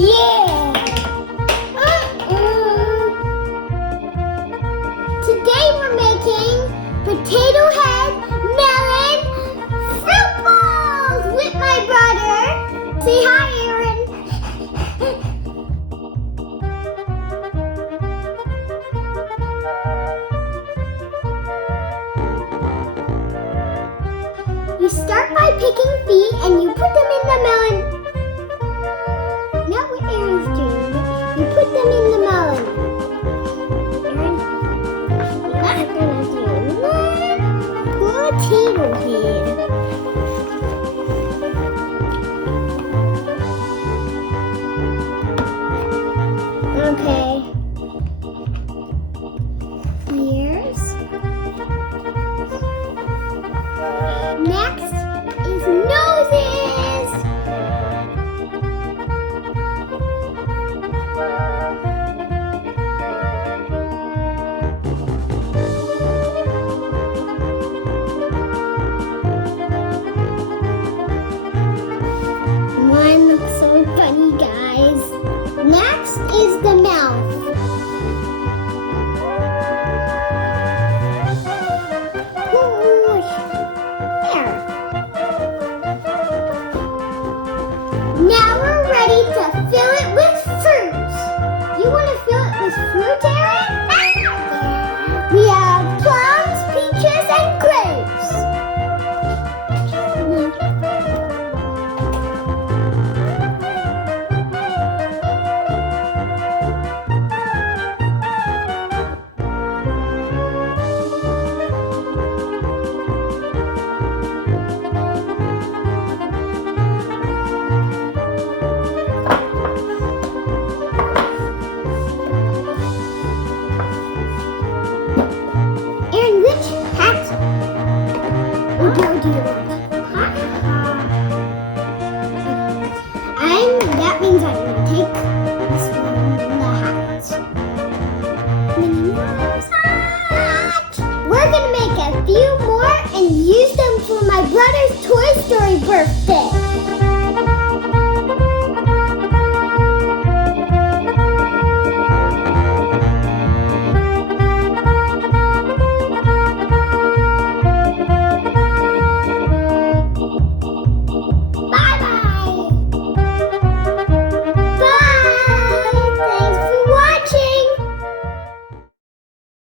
Yeah! Today we're making potato head melon fruit balls with my brother. Say hi, Aaron. You start by picking feet and you put them in the melon. Not what Aaron's doing. You put them in the melon. Aaron, we're gonna do one potato head. Okay. Ears. Next is noses. One looks so funny, guys. Next is the mouth. There. Now we're ready to fill it with fruit. You want to fill it with fruit, Aaron? We have plums, peaches, and grapes. Aaron, which hat or bow do you want? That means I'm gonna take this one, the hat. Minnie Mouse hat. We're gonna make a few more and use them for my brother's Toy Story birthday.